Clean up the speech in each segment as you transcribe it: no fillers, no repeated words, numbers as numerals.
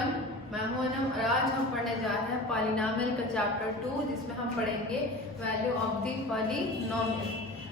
Everyone, मैं हूं अनम और आज हम पढ़ने जा रहे हैं पॉलिनॉमियल का चैप्टर 2, जिसमें हम पढ़ेंगे वैल्यू ऑफ द पॉलिनॉमियल।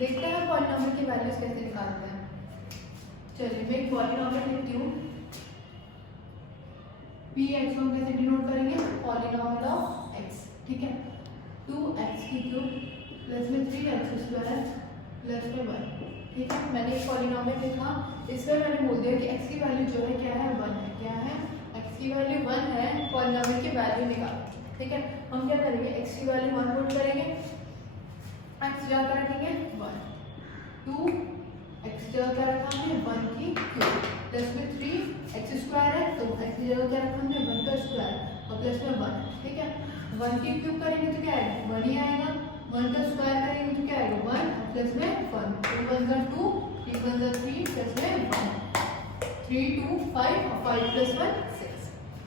देखते हैं पॉलिनॉमियल की वैल्यूज कैसे निकालते हैं। चलिए मैं एक पॉलिनॉमियल लिखती हूँ। पी एक्स को हम कैसे डिनोट करेंगे? Polynomial of x. ठीक है, 2x³ प्लस में 3x² प्लस में 1। ठीक है, मैंने एक पॉलिनॉमियल लिखा, इसमें मैंने बोल दिया कि x की वैल्यू जो है क्या है? 1 है। क्या है? x की वैल्यू 1 है, पॉलिनॉमियल की वैल्यू निकालो। ठीक है, हम क्या करेंगे? x की वैल्यू 1 पुट करेंगे, x जगह क्या रखेंगे? 1। 2 x जगह क्या रखा हमने? 1 की क्यूब प्लस में 3x² है, तो x की जगह क्या रखा हमने? 1 का स्क्वायर और प्लस में 1। ठीक है, 1 की क्यूब करेंगे तो क्या आएगा? 1 ही आएगा। 1 का स्क्वायर करेंगे तो क्या आएगा? 1 प्लस में 1। 2 1 का 2, 3 1 का 3 प्लस में 1। 3 2 5 और 5 प्लस 1 6।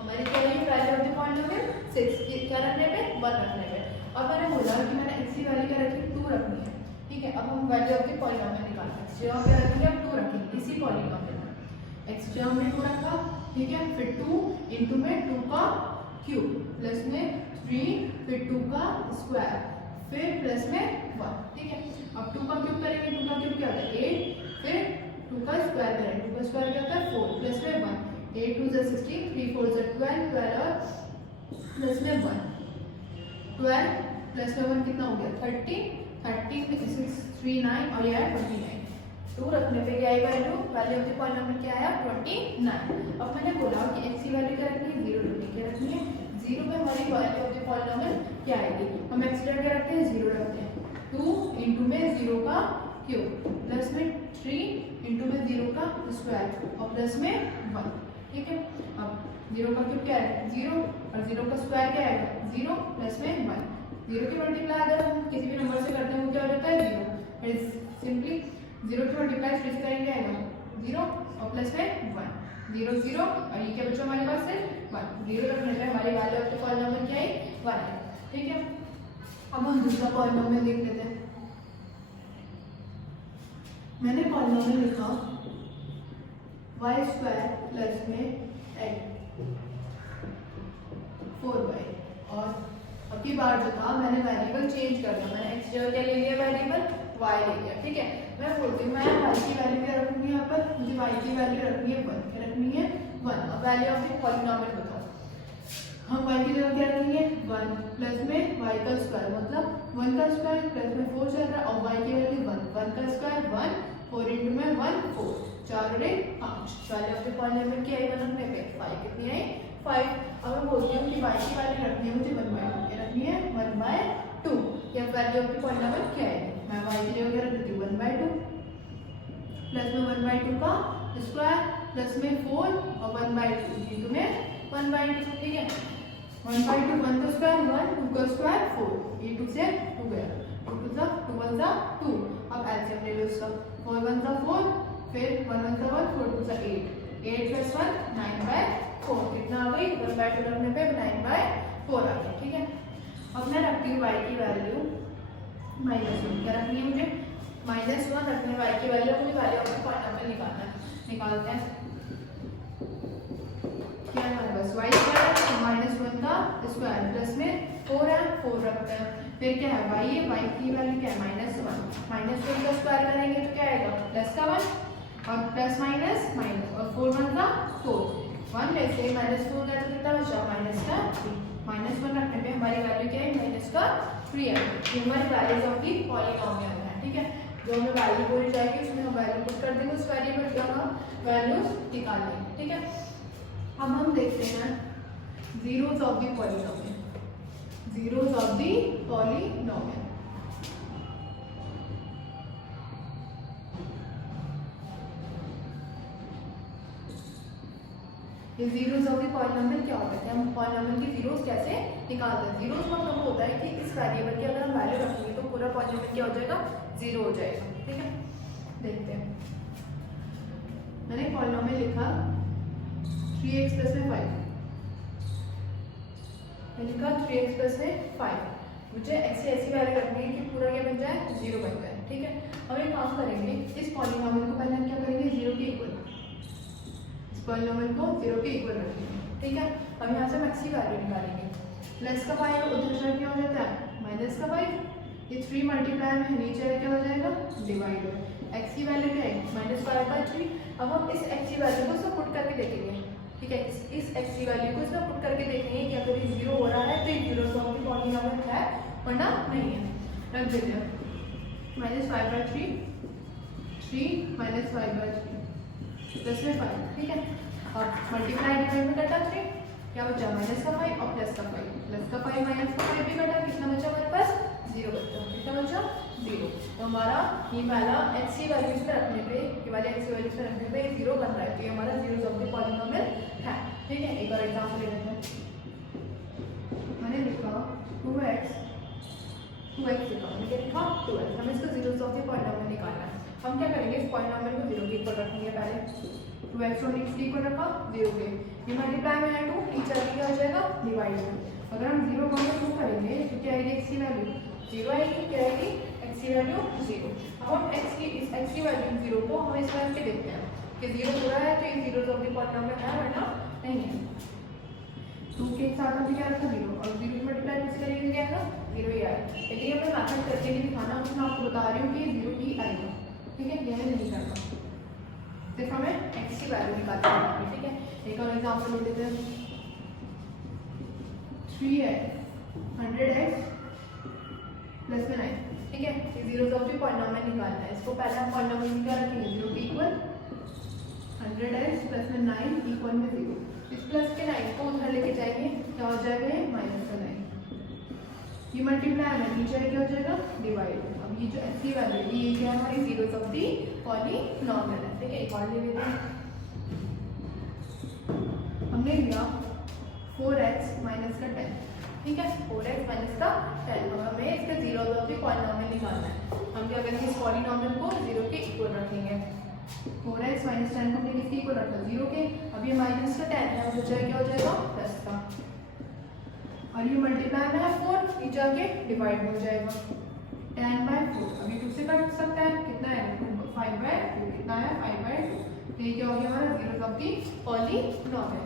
हमारी क्या है? Value of the polynomial 6। क्या रखने पे? 1 रखने पे। अब मैंने बोला कि मैंने x की वैल्यू क्या रखी? 2 रखनी है। ठीक है, अब हम वैल्यू ऑफ द पॉलिनॉमियल निकालते हैं। जब क्या रखेंगे? अब 2 रखेंगे इसी पॉलिनॉमियल में। x जब हमने 2 रखा, ठीक है, फिर 2 इंटू में 2 का क्यूब प्लस में 3 फिर 2 का स्क्वायर फिर प्लस में 1। ठीक है, अब 2 का क्यूब करेंगे। 2 का क्यूब क्या होता है? 8 फिर 2 का स्क्वायर करेंगे। 2 का स्क्वायर क्या होता है? 4 प्लस में 1। 8 2 16, 3 4 12, 12 और प्लस में 1। 12 प्लस में 1 कितना हो गया? 30। 30 6 3 9 और यह 29। 2 रखने पे क्या आई value? Value of the polynomial क्या आया? 29। अब मैंने बोला कि x की वैल्यू क्या रखनी है? 0 रखनी है। क्या रखनी है? 0 पे हमारी वैल्यू ऑफ द पॉलिनॉमियल क्या आएगी? हम x क्या रखते हैं? 0 रखते हैं। 2 इंटू में 0 का क्यूब प्लस में 3 इंटू में 0 का स्क्वायर और प्लस में 1। ठीक है, अब 0 का क्यूब क्या है? 0 और 0 का स्क्वायर क्या आएगा? 0 प्लस में 1। 0 की मल्टीप्लाई अगर हम किसी भी नंबर से करते हैं वो क्या हो जाता है? 0। और सिंपली 0 की मल्टीप्लाई फिर करेंगे आएगा 0 और प्लस में 1। 0 0 और ये क्या बचा हमारे पास से? 1। 0 रखने पे हमारी वैल्यू ऑफ द पॉलिनॉमियल क्या है? 1 है। ठीक है, अब हम दूसरा पॉलिनॉमियल देख लेते हैं। मैंने पॉलिनॉमियल लिखा y² प्लस में 4y, और अब की बार जो था मैंने वेरिएबल चेंज कर दिया। मैंने x जगह क्या ले लिया? वेरिएबल y ले लिया। ठीक है, मैं बोलती हूँ मैं y की वैल्यू क्या रखूंगी? यहाँ पर मुझे y की वैल्यू रखनी है 1। क्या रखनी है? 1। अब वैल्यू ऑफ द पॉलिनॉमियल बताओ। हम y की जगह क्या रखेंगे? 1 प्लस में y का स्क्वायर, मतलब 1 का स्क्वायर प्लस में 4 चल रहा है और y की वैल्यू 1। 1 का स्क्वायर 1, 4 इंटू में 1 4, 4 और 1 5। वैल्यू ऑफ द पॉलिनॉमियल क्या आई? 1 रखने पे 5 कितनी आई? 5। अब मैं बोलती हूँ कि y की वैल्यू रखनी है मुझे 1/2। क्या रखनी है? 1/2। या वैल्यू ऑफ द पॉलिनॉमियल क्या है? मैं y की जगह क्या रख देती हूँ? 1/2 प्लस में 1/2 का स्क्वायर प्लस में 4 और 1/2 इंटू में 1/2। ठीक है, 1/2 1 का स्क्वायर 1, 2 का स्क्वायर 4, ये 2 से 2 गया, 2 2 सा 2 1 सा 2। अब एलसीएम ले लो इसका। 4 1 सा 4, फिर 1 1 सा 1, 4 2 सा 8, 8 प्लस 1 9/4। कितना आ गई? 1/2 रखने पे 9/4 आ गया। ठीक है, अब मैं रखती हूँ y की वैल्यू -1। क्या रखनी है मुझे? -1 रखनी है y की वैल्यू। मुझे वैल्यू ऑफ द पॉलिनॉमियल निकालना है। निकालते हैं। क्या है हमारे पास? y² -1 का स्क्वायर प्लस में 4 है, 4 रखते हैं। फिर क्या है? y है, y की वैल्यू क्या है? -1। -1 का स्क्वायर करेंगे तो क्या आएगा? प्लस का 1 और प्लस माइनस माइनस और 4 1 का 4। 1 में से -4 गया तो कितना बचा? -3। -1 रखने पे हमारी वैल्यू क्या है? -3 है। ये हमारी वैल्यूज ऑफ द पॉलिनॉमियल है। ठीक है, जो हमें वैल्यू बोली जाएगी उसमें हम वैल्यू पुट कर देंगे, उस वेरिएबल का हम वैल्यूज निकाल लेंगे। ठीक है, अब हम देखते हैं zeros of the polynomial। zeros of the polynomial। ये zeros of the polynomial क्या होता है? हम पॉलिनॉमियल की zeros कैसे निकालते हैं? zeros का मतलब होता है कि इस वेरिएबल की अगर हम वैल्यू रखेंगे तो पूरा पॉलिनॉमियल क्या हो जाएगा? 0 हो जाएगा। ठीक है, देखते हैं। मैंने पॉलिनॉमियल लिखा 3x प्लस में 5। लिखा 3x प्लस में 5। मुझे x की ऐसी वैल्यू रखनी है कि पूरा क्या बन जाए? 0 बन जाए। ठीक है, अब एक काम करेंगे, इस पॉलिनॉमियल को पहले हम क्या करेंगे? 0 के इक्वल। इस पॉलिनॉमियल को 0 के इक्वल रखेंगे। ठीक है, वैल्यू निकालेंगे। प्लस का 5 उधर साइड क्या हो जाता है माइनस का 5, ये 3 मल्टीप्लाई में नीचे क्या हो जाएगा डिवाइड है। एक्स की वैल्यू क्या है -5/3। अब हम इस एक्स की वैल्यू को इसमें पुट करके देखेंगे, ठीक है। इस एक्स की वैल्यू को इसमें पुट करके देखेंगे कि अगर ये 0 हो रहा है तो ये 0 तो अपनी पॉलीनॉमियल है वरना नहीं है। रख देते हैं -5/3, 3 -5/3 प्लस में 5, ठीक है। और मल्टीप्लाई डिवाइड में कटा 3, क्या बचा माइनस का 5 और प्लस का 5, प्लस का 5 माइनस का 5 भी कटा, कितना बचा हमारे पास 0 बचा, कितना बचा 0। तो हमारा ये वाला एक्स की वैल्यूज पे रखने पे, ये वाले एक्स की वैल्यूज पे रखने पे 0 बन रहा है, तो ये हमारा जीरोस ऑफ द पॉलीनॉमियल है, ठीक है। एक और एग्जांपल ले लेते हैं। मैंने लिखा 2x लिखा, मैंने क्या लिखा 2x। हमें इसका जीरोस ऑफ द पॉलीनॉमियल निकालना है। हम क्या करेंगे इस पॉलीनॉमियल को 0 के इक्वल रखेंगे पहले, 2x और x को रखा 0 के, ये मल्टीप्लाई में है 2, नीचे आगे क्या हो जाएगा डिवाइड में। अगर हम 0 को 2 करेंगे तो क्या आएगी x की वैल्यू 0 आएगी, क्या आएगी x की वैल्यू 0। अब हम x की वैल्यू 0 को हम इस तरह के देखते हैं कि 0 हो रहा है तो ये जीरोस ऑफ द पॉलीनॉमियल है वरना नहीं है। 2 के साथ हम क्या रखा 0 और 0 की मल्टीप्लाई किस करेंगे क्या आएगा 0 ही आएगा। लेकिन ये मैं मैथड करके नहीं दिखाना, मैं आपको बता रही हूँ कि 0 ही आएगा, ठीक है। यह नहीं करना, सिर्फ हमें x की वैल्यू निकालनी है, ठीक है। एक और एग्जांपल ले लेते हैं। 100x प्लस में 9, ठीक है। ये जीरोस ऑफ द पॉलीनॉमियल निकालना है। इसको पहले हम पॉलीनॉमियल क्या रखेंगे 0 के इक्वल, 100x प्लस में 9 इक्वल में 0। इस प्लस के 9 को उधर लेके जाएंगे, क्या हो जाएगा ये माइनस का 9, ये मल्टीप्लाई में नीचे क्या हो जाएगा डिवाइड। अब ये जो x की वैल्यू है ये क्या है हमारी जीरोस ऑफ द पॉलीनॉमियल है, ठीक है। एक और ले लेते हैं। हमने लिया 4x माइनस का 10, ठीक है। 4x माइनस का 10, अब हमें इसका जीरोस ऑफ द पॉलीनॉमियल निकालना है। हम क्या करेंगे इस पॉलीनॉमियल को 0 के इक्वल रखेंगे। 4x माइनस 10 को हमने किसके इक्वल रखा 0 के। अब ये माइनस का 10 है, बचा क्या हो जाएगा प्लस का, और ये मल्टीप्लाई में है 4, नीचे आके डिवाइड हो जाएगा 10/4। अभी 2 से कट सकता है, कितना है 5/2, कितना है 5/2, तो ये क्या हो गया हमारा जीरोस ऑफ द पॉलीनॉमियल।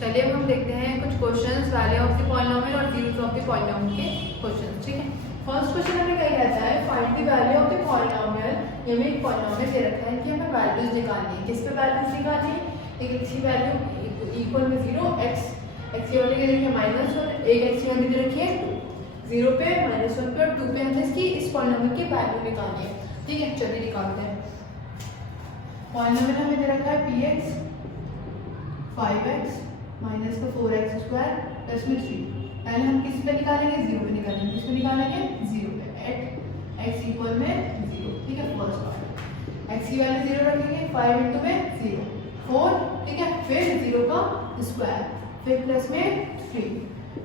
चलिए अब हम देखते हैं कुछ questions value of the polynomial और जीरोस ऑफ द पॉलीनॉमियल के क्वेश्चंस, ठीक है। फर्स्ट क्वेश्चन हमें क्या रहता है find the value of the polynomial. ये हमें एक पॉलीनॉमियल दे रखा है कि हमें वैल्यूज निकालनी है। किस पे वैल्यूज निकालनी है, एक x की वैल्यू इक्वल में 0, x की वैल्यू क्या देखिए -1, एक x की वैल्यू दे रखी है 2, 0 पे -1 पे और 2 पे हमें इसकी इस पॉलीनॉमियल की वैल्यू निकालनी है, ठीक है। चलिए निकालते हैं। पॉलीनॉमियल हमें दे रखा है px 5x माइनस का 4x स्क्वायर प्लस में 3। पहले हम किस पे निकालेंगे 0 पे निकालेंगे, किस पे निकालेंगे 0 पे, एट x इक्वल में 0, ठीक है। फर्स्ट पार्ट x की वैल्यू 0 रखेंगे, 5 इंटू में 0 4, ठीक है। फिर 0 का स्क्वायर, फिर प्लस में 3,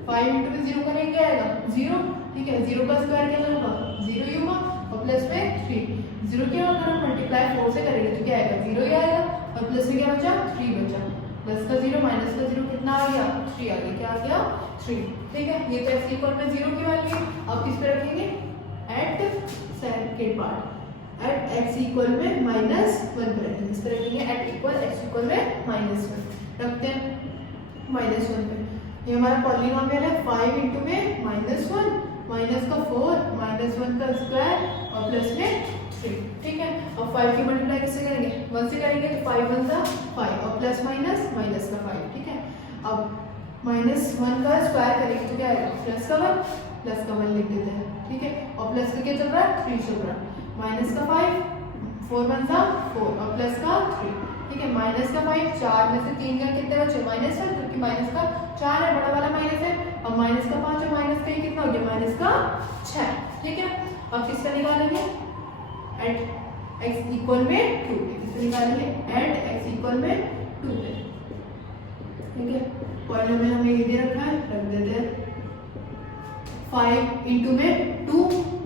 5 इंटू में 0 करेंगे क्या आएगा 0, ठीक है। 0 का स्क्वायर क्या होगा 0 ही होगा और प्लस में 3, 0 क्या होगा हम मल्टीप्लाई 4 से करेंगे तो क्या आएगा 0 ही आएगा और प्लस में क्या बचा 3 बचा, प्लस का 0 माइनस का 0 कितना आ गया 3 आ गया, क्या आ गया 3, ठीक है। ये तो x इक्वल में 0 की वैल्यू है। अब किस पे रखेंगे at second part at x equal में -1 पे रखेंगे, किस पे रखेंगे एट इक्वल x इक्वल में -1 रखते हैं -1 पे। ये हमारा पॉलीनॉमियल है 5 इंटू में -1 माइनस का 4 -1 का स्क्वायर और प्लस में 3, ठीक है। अब 5 की मल्टीप्लाई किससे करेंगे 1 से करेंगे तो 5 1 सा 5 और प्लस माइनस माइनस का 5, ठीक है। अब -1 का स्क्वायर करेंगे तो क्या आएगा प्लस का 1 लिख देते हैं, ठीक है। और प्लस का क्या चल रहा है 3 चल रहा है, माइनस का 5 4 1 सा 4 और प्लस का 3, ठीक है। माइनस का 5 4 में से 3 का कितने बचे -1, क्योंकि माइनस का 4 है बड़ा वाला माइनस है, और माइनस का 5 और माइनस का कितना हो गया माइनस का 6, ठीक है। अब किसका निकालेंगे एट x इक्वल में 2 पे, किससे निकालेंगे एट x इक्वल में 2 पे, ठीक है। पॉलीनॉमियल हमें ये दे रखा है, रख देते हैं 5 इंटू में 2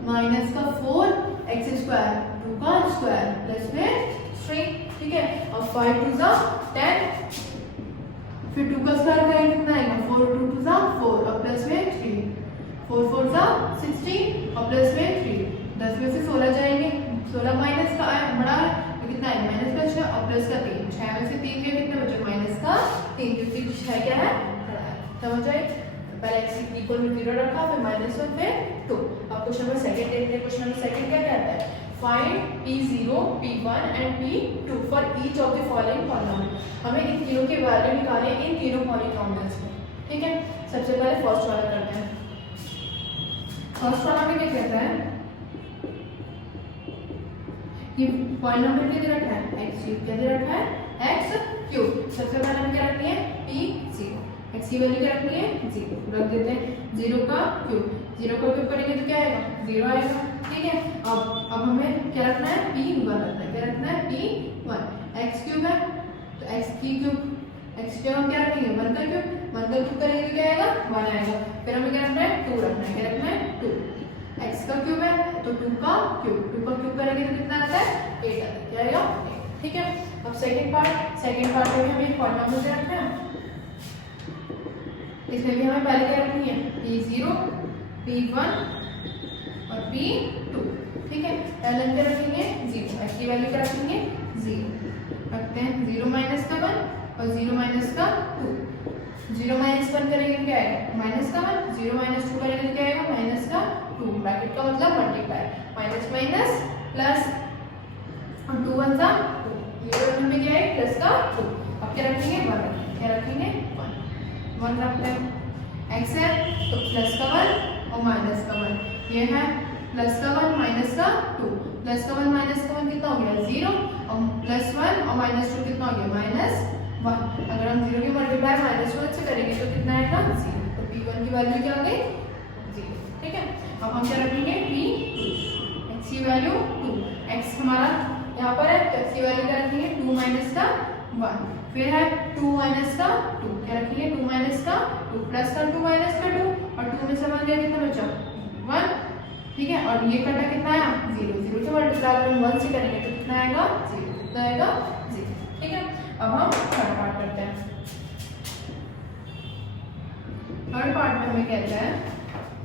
माइनस का 4 x स्क्वायर 2 का स्क्वायर प्लस में 3, ठीक है। अब 5 2 सा 10, फिर 2 का स्क्वायर करेंगे कितना आएगा 4 2 2 सा 4 और प्लस में 3, 4 4 सा 16 और प्लस में 3, 10 में से 16 जाएंगे, 16 माइनस का बड़ा तो कितना है माइनस का 6 और प्लस का 3, 6 में से 3 गया कितना बचा माइनस का 3, क्योंकि 6 क्या है बड़ा है, समझ आए? पहले x इक्वल टू 0 रखा, फिर -1 फिर 2। अब क्वेश्चन नंबर सेकंड देखते हैं। क्वेश्चन नंबर सेकंड क्या कहता है? Find p0, p1 and p2 for each of the following polynomial. हमें इन तीनों के वैल्यू निकालने इन तीनों पॉलिनोमियल्स में, ठीक है। सबसे पहले फर्स्ट वाला करते हैं। फर्स्ट वाला में क्या कहता है कि पॉलिनोमियल क्या दे रखा है? x3 क्या दे रखा है? x3। सबसे पहले हम क्या रखनी है? p0, x की वैल्यू क्या रखनी है? 0 रख देते हैं। 0 का क्यूब, 0 का क्यूब करेंगे तो क्या आएगा? 0 आएगा, ठीक है। अब हमें क्या रखना है? p1 रखना है। क्या रखना है? p1। x क्यूब है तो x की क्यूब, x की हम क्या रखेंगे? 1 का क्यूब, 1 का क्यूब करेंगे तो क्या आएगा? 1 आएगा। फिर हमें क्या रखना है? 2 रखना है। क्या रखना है? 2। x का क्यूब है तो 2 का क्यूब, 2 का क्यूब करेंगे तो कितना आता है? 8 आता है। क्या आएगा? 8, ठीक है। अब सेकंड पार्ट में हमें पॉलिनोमियल दे रखना है। इसमें भी हमें पहले क्या रखनी है? p0, p1 और p2, ठीक है। पहले हम क्या रखेंगे? 0। x की वैल्यू क्या रखेंगे? 0 रखते हैं। 0 माइनस का 1 और 0 माइनस का 2। 0 माइनस 1 करेंगे तो क्या आएगा? माइनस का 1। 0 माइनस 2 करेंगे तो क्या आएगा? माइनस का 2। ब्रैकेट का मतलब मल्टीप्लाई, माइनस माइनस प्लस, और 2 1 का 2। ये में क्या है? प्लस का 2। अब क्या रखेंगे? 1 रखेंगे। क्या रखेंगे? 1 रखते हैं। x है तो प्लस का 1 और माइनस का 1। ये है प्लस का 1 माइनस का 2। प्लस का 1 माइनस का 1 कितना हो गया? 0। और प्लस 1 और माइनस 2 कितना हो गया? -1। अगर हम 0 की मल्टीप्लाई -1 से करेंगे तो कितना आएगा? 0। तो p1 की वैल्यू क्या आ गई? 0, ठीक है। अब हम क्या रखेंगे? p2, x की वैल्यू 2। x हमारा यहाँ पर है तो x की वैल्यू क्या रखेंगे? 2 माइनस का 1। फिर है 2 माइनस का 2। क्या रखेंगे? 2 माइनस का 2 प्लस का 2 माइनस का 2, और 2 में से 1 गया कितना बचा? 1, ठीक है। और ये कटा कितना आया? 0। 0 से मल्टीप्लाई अगर हम 1 से करेंगे तो कितना आएगा? 0। कितना आएगा? 0, ठीक है। अब हम थर्ड पार्ट करते हैं। थर्ड पार्ट में हमें कहता है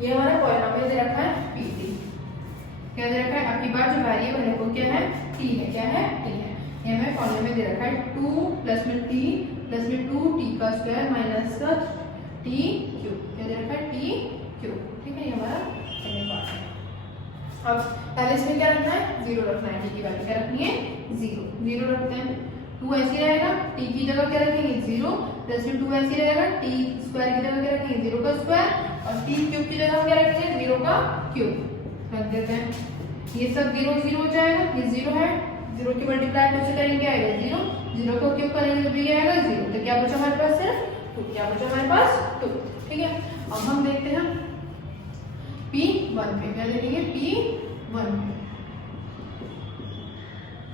ये हमारा पॉलिनोमियल दे रखा है p3। क्या दे रखा है? आपकी बात जो वेरिएबल है वो क्या है? t है। क्या है? t है। ये हमें पॉलिनोमियल दे रखा है 2 प्लस में t प्लस में 2t का स्क्वायर माइनस का t क्यूब। क्या दे रखा है? t क्यूब, ठीक है। ये हमारा सेकंड पार्ट है। अब पहले इसमें क्या रखना है? 0 रखना है। t की वैल्यू क्या रखनी है? 0 रखते हैं। 2 ऐसे रहेगा, t की जगह क्या रखेंगे? 0 प्लस में 2 ऐसे रहेगा, t स्क्वायर की जगह क्या रखेंगे? 0 का स्क्वायर, और t क्यूब की जगह क्या रखेंगे? 0 का क्यूब रख देते हैं। ये सब 0 0 हो जाएगा। ये 0 है, 0 की मल्टीप्लाई 2 से करेंगे आएगा 0। 0 को क्यूब करेंगे तो भी आएगा 0। तो क्या बचा हमारे पास? सिर्फ 2। क्या बचा हमारे पास? 2, ठीक है। अब हम देखते हैं p1 पे। क्या देखेंगे? p1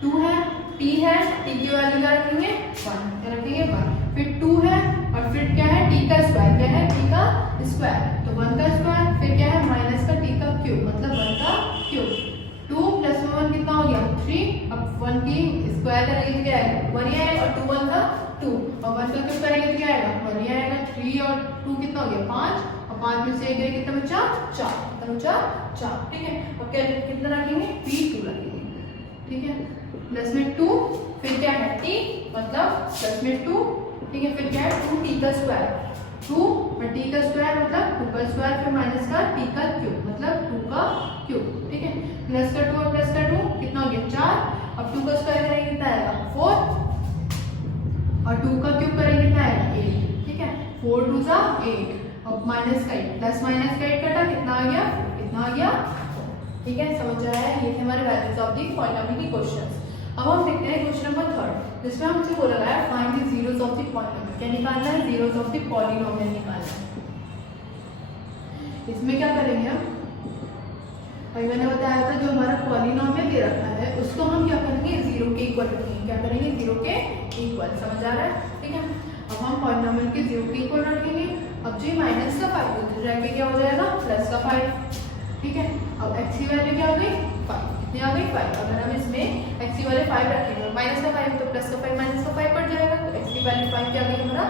2 है, t है, t की वैल्यू क्या रखेंगे? 1। क्या रखेंगे? 1। फिर 2 है और फिर क्या है? t का स्क्वायर। क्या है? t का स्क्वायर, तो 1 का स्क्वायर। फिर क्या है? माइनस का t का क्यूब, मतलब 1 का क्यूब। 2 प्लस 1 कितना हो गया? 3। अब 1 की स्क्वायर करेंगे तो क्या आएगा? 1 ही आएगा, और 2 1 का 2, और 1 का क्यूब करेंगे तो क्या आएगा? 1 ही आएगा। 3 और 2 कितना हो गया? 5, और 5 में से 1 गया कितना बचा? 4। कितना बचा? 4, ठीक है। और क्या कितना रखेंगे? p2 रखेंगे, ठीक है। प्लस में 2, फिर क्या है? t, मतलब प्लस में 2, ठीक है। फिर क्या है? 2t का स्क्वायर, 2 और t का स्क्वायर मतलब 2 का स्क्वायर, फिर माइनस का t का क्यूब, मतलब 2 का क्यूब, ठीक है। प्लस का 2 और प्लस का 2 कितना हो गया? 4। अब 2 का स्क्वायर करेंगे कितना आएगा? 4, और 2 का क्यूब करेंगे कितना आएगा? 8, ठीक है। 4 2 जा 8, और माइनस का 8 प्लस माइनस का 8 कटा, कितना आ गया? कितना आ गया? ठीक है, समझ आया है? ये थे हमारे वैल्यूज ऑफ दी पॉलिनोमियल के क्वेश्चंस। अब हम देखते हैं क्वेश्चन नंबर 3, जिसमें हमसे बोला गया है find the zeros of the polynomial. क्या निकालना है? जीरोस ऑफ द पॉलिनोमियल निकालना है। इसमें क्या करेंगे हम? भाई मैंने बताया था जो हमारा पॉलिनोमियल दे रखा है उसको हम क्या करेंगे? 0 के इक्वल रखेंगे। क्या करेंगे? 0 के इक्वल। समझ आ रहा है? ठीक है। अब हम पॉलिनोमियल के 0 के इक्वल रखेंगे। अब जो माइनस का 5 उधर जाके क्या हो जाएगा? प्लस का 5, ठीक है। अब x की वैल्यू क्या हो गई? 5। कितनी आ गई? 5। अगर हम इसमें x की वैल्यू 5 रखेंगे, माइनस का 5 तो प्लस का 5 माइनस का 5 कट जाएगा, तो x की वैल्यू 5 क्या आ गई हमारा?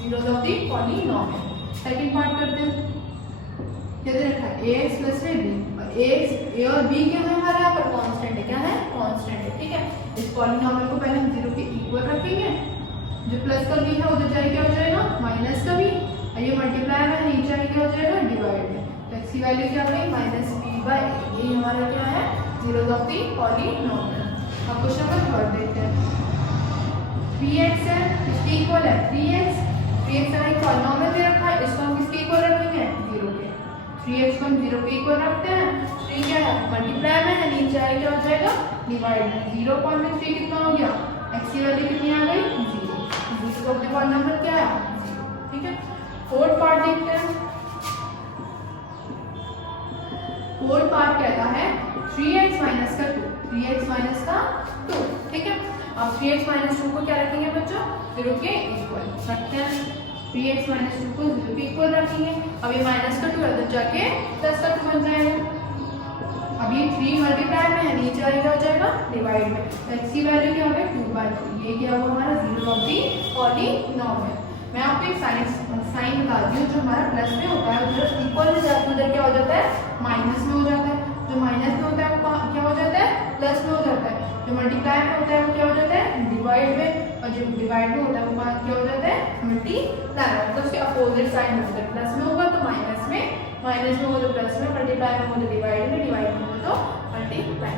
Zeros of the polynomial. Second part करते हैं। क्या दे रखा है? ax प्लस b, और a और b क्या है हमारे यहाँ पर? कांस्टेंट है। क्या है? कांस्टेंट है, ठीक है। इस पॉलिनोमियल को पहले हम 0 के इक्वल रखेंगे। जो प्लस का b है उधर जाके क्या हो जाएगा? माइनस का b, और ये वैल्यू क्या आ गई माइनस बी बाई, यही हमारा क्या है जीरोस ऑफ दी पॉलिनोमियल। अब क्वेश्चन नंबर थर्ड देखते हैं। 3x है, इसके इक्वल है 3x, 3x हमारा एक पॉलिनोमियल दे रखा है, इसको हम किसके इक्वल रखेंगे 0 के। 3x को हम 0 के इक्वल रखते हैं, 3 क्या है मल्टीप्लाई में है, नीचे आए क्या हो जाएगा डिवाइड में। 0 पॉइंट में 3 कितना हो गया, x की वैल्यू कितनी आ गई 0, जिसको अपने पॉलिनोमियल क्या है 0। ठीक है, फोर्थ पार्ट देखते हैं। फोर्थ पार्ट कहता है 3x माइनस का 2, 3x माइनस का 2। ठीक है, अब 3x माइनस 2 को क्या रखेंगे बच्चों 0 के इक्वल रखते हैं। 3x माइनस 2 को 0 के इक्वल रखेंगे। अब ये माइनस का 2 है तो जाके प्लस का 2 बन जाएगा। अब ये 3 मल्टीप्लाई में है, नीचे आएगा हो जाएगा डिवाइड में, तो x की वैल्यू क्या हो गई 2/3। ये क्या हुआ हमारा जीरोस ऑफ दी पॉलिनोमियल। मैं आपको एक साइन बताती हूँ, जो हमारा प्लस में होता है उधर इक्वल में जाके उधर क्या हो जाता है माइनस में हो जाता है, जो माइनस में होता है वो क्या हो जाता है प्लस में हो जाता है, जो मल्टीप्लाई में होता है वो क्या हो जाता है डिवाइड में, और जो डिवाइड में होता है वो क्या हो जाता है मल्टीप्लाई में। तो उसके अपोजिट साइन होता है, प्लस में होगा तो माइनस में, माइनस में हो तो प्लस में, मल्टीप्लाई में हो तो डिवाइड में, डिवाइड में हो तो मल्टीप्लाई।